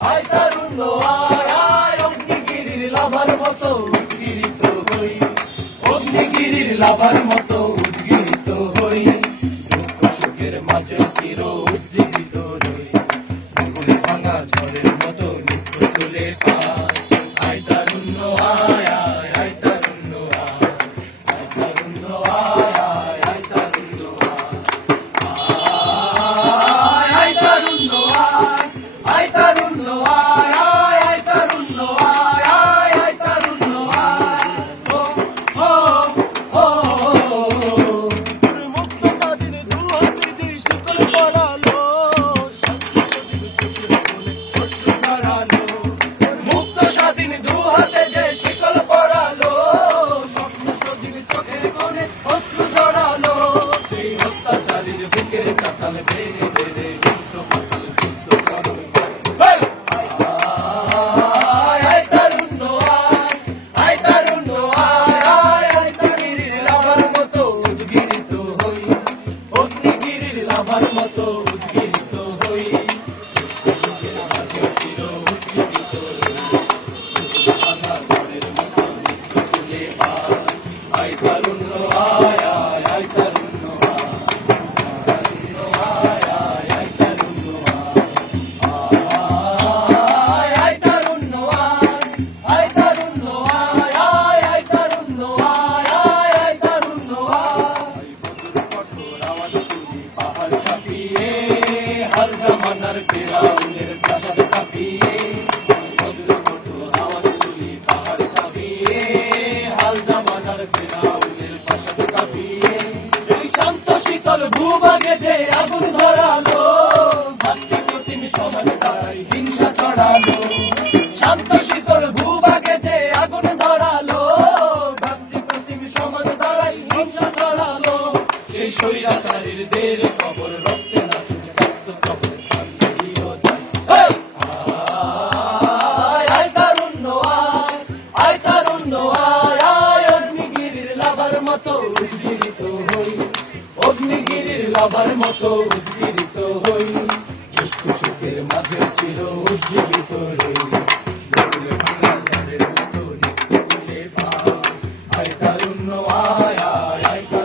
আয় তারুণ্য লাভার মতো উদ্গিরিত হই। অগ্নিগিরির মতো উদ্গিরিত হই। দুঃখ মাঝে চির উজ্জীবিত রই ফুল ভাঙা ঝড়ের মতো তুলে পায় আয় আয় আয় আয় তারুণ্য আয় অত্যাচারীর বুকের কাতাল হার জামানার ফেরাউনের প্রাসাদ কাঁপিয়ে বদর কঠোর আওয়াজ তুলি পাহাড় ছাপিয়ে হাল জামানার ফেরাউনের প্রাসাদ কাঁপিয়ে। এই শান্ত শীতল ভূভাগে যে আগুন ধরালো ভাতৃ প্রতিম সমাজ তারাই হিংসা ছড়ালো। রক্ত লাভার মতো উদ্গীরিত হই। একটু সুখের মাঝে ছিল উজ্জীবিত আয় তারুণ্য আয় আয়